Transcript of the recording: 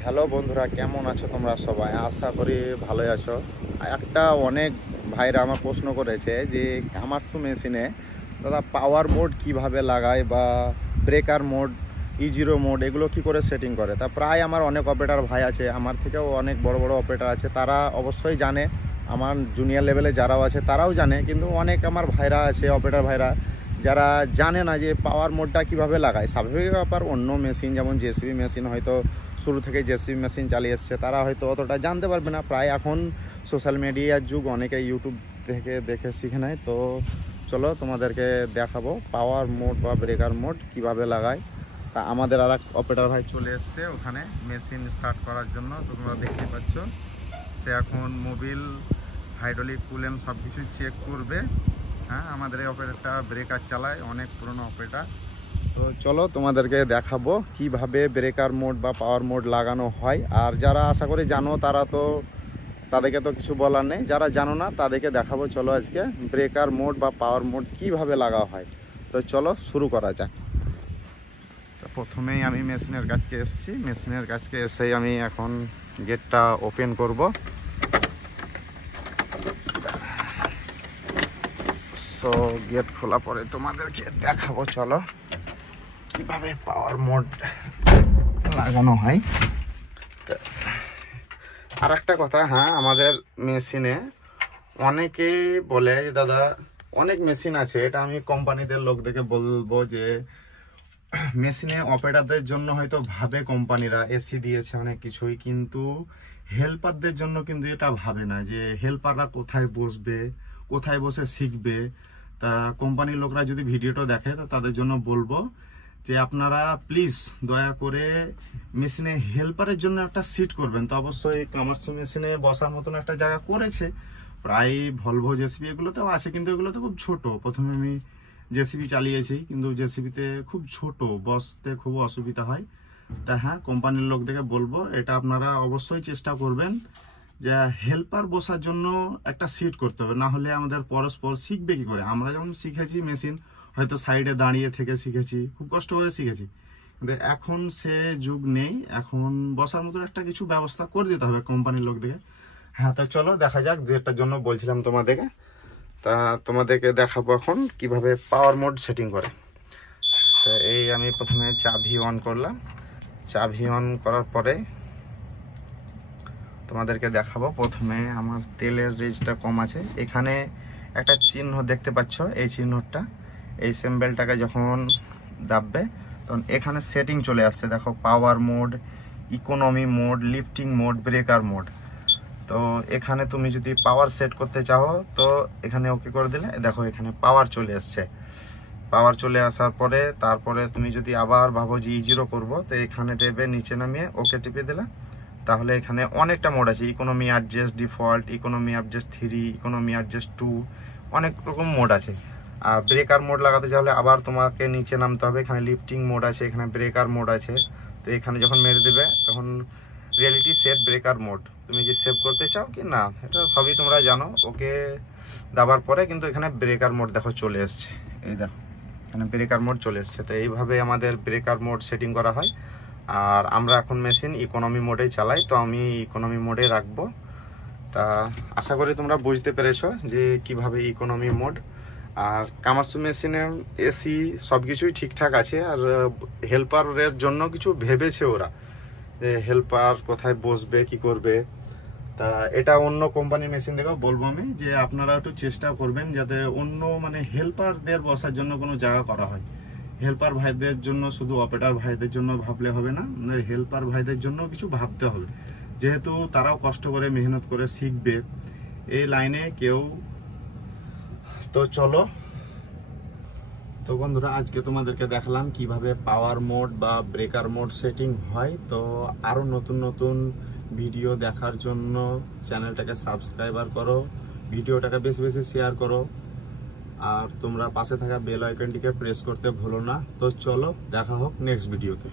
Hello বন্ধুরা, কেমন আছো তোমরা সবাই? আশা করি ভালোই আছো। অনেক ভাইরা আমার প্রশ্ন করেছে যে কামার্সু মেশিনে দাদা পাওয়ার মোড কিভাবে লাগায় বা ব্রেকার মোড, E0 মোড এগুলো কি করে সেটিং করে। তা প্রায় আমার অনেক অপারেটর ভাই আছে, আমার থেকেও অনেক বড় বড় অপারেটর আছে, তারা অবশ্যই জানে। আমার জুনিয়র লেভেলে যারাও আছে তারাও জানে, কিন্তু অনেক আমার ভাইরা আছে, অপারেটর ভাইরা, যারা জানে না যে পাওয়ার মোডটা কিভাবে লাগায়। স্বাভাবিক ব্যাপার, অন্য মেশিন যেমন জেসিবি মেশিন হয়তো শুরু থেকে জেসিবি মেশিন চালিয়ে এসছে, তারা হয়তো অতটা জানতে পারবে না। প্রায় এখন সোশ্যাল মিডিয়ার যুগ, অনেকে ইউটিউব থেকে দেখে শিখে নেয়। তো চলো তোমাদেরকে দেখাবো পাওয়ার মোড বা ব্রেকার মোড কিভাবে লাগায়। তা আমাদের আর এক অপারেটর ভাই চলে এসছে ওখানে মেশিন স্টার্ট করার জন্য। তো তোমরা দেখতে পাচ্ছ সে এখন মোবিল, হাইড্রোলিক, কুলেন্ট সব কিছু চেক করবে। হ্যাঁ, আমাদের এই অপারেটরটা ব্রেকার চালায়, অনেক পুরনো অপারেটর। তো চলো তোমাদেরকে দেখাবো কিভাবে ব্রেকার মোড বা পাওয়ার মোড লাগানো হয়। আর যারা আশা করি জানো তারা তো, তাদেরকে তো কিছু বলার নেই। যারা জানো না তাদেরকে দেখাবো চলো আজকে ব্রেকার মোড বা পাওয়ার মোড কিভাবে লাগা হয়। তো চলো শুরু করা যাক। তো প্রথমেই আমি মেশিনের কাছকে এসেছি, মেশিনের কাছকে এসেই আমি এখন গেটটা ওপেন করব। সো গেট খোলা পরে তোমাদেরকে দেখাবো চলো কিভাবে পাওয়ার মোড লাগানো হয়। আর একটা কথা, হ্যাঁ, আমাদের মেশিনে অনেকেই বলে যে দাদা অনেক মেশিন আছে, এটা আমি কোম্পানিদের লোকদেরকে বলবো যে মেশিনে অপারেটরদের জন্য হয়তো ভাবে কোম্পানিরা এসি দিয়েছে অনেক কিছুই, কিন্তু হেল্পারদের জন্য কিন্তু এটা ভাবে না যে হেল্পাররা কোথায় বসবে, কোথায় বসে শিখবে। তা কোম্পানির লোকরা যদি ভিডিওটা দেখে তো তাদের জন্য বলবো যে আপনারা প্লিজ দয়া করে মেশিনে হেল্পারের জন্য একটা সিট করবেন। তো অবশ্যই কামার্সু মেশিনে বসার মতন একটা জায়গা করেছে, প্রায় ভলভো জেসিবি এগুলোতেও আছে, কিন্তু এগুলোতে খুব ছোট। প্রথমে আমি জেসিবি চালিয়েছি, কিন্তু জেসিবিতে খুব ছোট, বসতে খুব অসুবিধা হয়। তা হ্যাঁ, কোম্পানির লোকদেরকে বলবো এটা আপনারা অবশ্যই চেষ্টা করবেন যে হেল্পার বসার জন্য একটা সিট করতে হবে, না হলে আমাদের পরস্পর শিখবে কি করে। আমরা যেমন শিখেছি মেশিন হয়তো সাইডে দাঁড়িয়ে থেকে শিখেছি, খুব কষ্ট করে শিখেছি, কিন্তু এখন সে যুগ নেই। এখন বসার মতো একটা কিছু ব্যবস্থা করে দিতে হবে কোম্পানির লোকদেরকে। হ্যাঁ, তো চলো দেখা যাক, যেটার জন্য বলছিলাম তোমাদেরকে। তা তোমাদেরকে দেখাবো এখন কিভাবে পাওয়ার মোড সেটিং করে। তো এই আমি প্রথমে চাবি অন করলাম, চাবি অন করার পরে তোমাদেরকে দেখাবো। প্রথমে আমার তেলের রেঞ্জটা কম আছে, এখানে একটা চিহ্ন দেখতে পাচ্ছ, এই চিহ্নটা, এই সিম্বলটাকে যখন দাববে তখন এখানে সেটিং চলে আসছে। দেখো পাওয়ার mode, economy mode, lifting mode, breaker mode. তো এখানে তুমি যদি পাওয়ার সেট করতে চাও তো এখানে ওকে করে দিলে দেখো এখানে পাওয়ার চলে আসছে। পাওয়ার চলে আসার পরে তারপরে তুমি যদি আবার ভাবো যে E0 করবো, তো এখানে দেবে, নিচে নামিয়ে ওকে টিপে দিলে, তাহলে এখানে অনেকটা মোড আছে। Economy adjust default, economy adjust 3, economy adjust 2, অনেক রকম মোড আছে। আর ব্রেকার মোড লাগাতে চাইলে আবার তোমাকে নিচে নামতে হবে, এখানে লিফটিং মোড আছে, এখানে ব্রেকার মোড আছে। তো এখানে যখন মেরে দেবে তখন রিয়েলিটি সেট ব্রেকার মোড, তুমি কি সেভ করতে চাও কি না, এটা সবই তোমরা জানো। ওকে দাবার পরে কিন্তু এখানে ব্রেকার মোড দেখো চলে এসছে, এই দেখো এখানে ব্রেকার মোড চলে এসছে। তো এইভাবে আমাদের ব্রেকার মোড সেটিং করা হয়। আর আমরা এখন মেশিন ইকোনমি মোডেই চালাই, তো আমি ইকোনমি মোডে রাখবো। তা আশা করি তোমরা বুঝতে পেরেছো যে কিভাবে ইকোনমি মোড। আর কামার্সু মেশিনে এসি সব কিছুই ঠিকঠাক আছে, আর হেল্পারের জন্য কিছু ভেবেছে ওরা, যে হেল্পার কোথায় বসবে কি করবে। তা এটা অন্য কোম্পানির মেশিন থেকেও বলবো আমি যে আপনারা একটু চেষ্টা করবেন যাতে অন্য মানে হেল্পারদের বসার জন্য কোনো জায়গা করা হয়। হেল্পার ভাইদের জন্য শুধু অপারেটর ভাইদের জন্য ভাবলে হবে না, হেল্পার ভাইদের জন্য কিছু ভাবতে হবে, যেহেতু তারাও কষ্ট করে মেহনত করে শিখবে এই লাইনে কেউ। তো চলো, তো বন্ধুরা আজকে তোমাদেরকে দেখালাম কিভাবে পাওয়ার মোড বা ব্রেকার মোড সেটিং হয়। তো আরো নতুন নতুন ভিডিও দেখার জন্য চ্যানেলটাকে সাবস্ক্রাইবার করো, ভিডিওটাকে বেশি বেশি শেয়ার করো, আর তোমরা পাশে থাকা বেল আইকনটিকে প্রেস করতে ভুলো না। তো চলো দেখা হোক নেক্সট ভিডিওতে।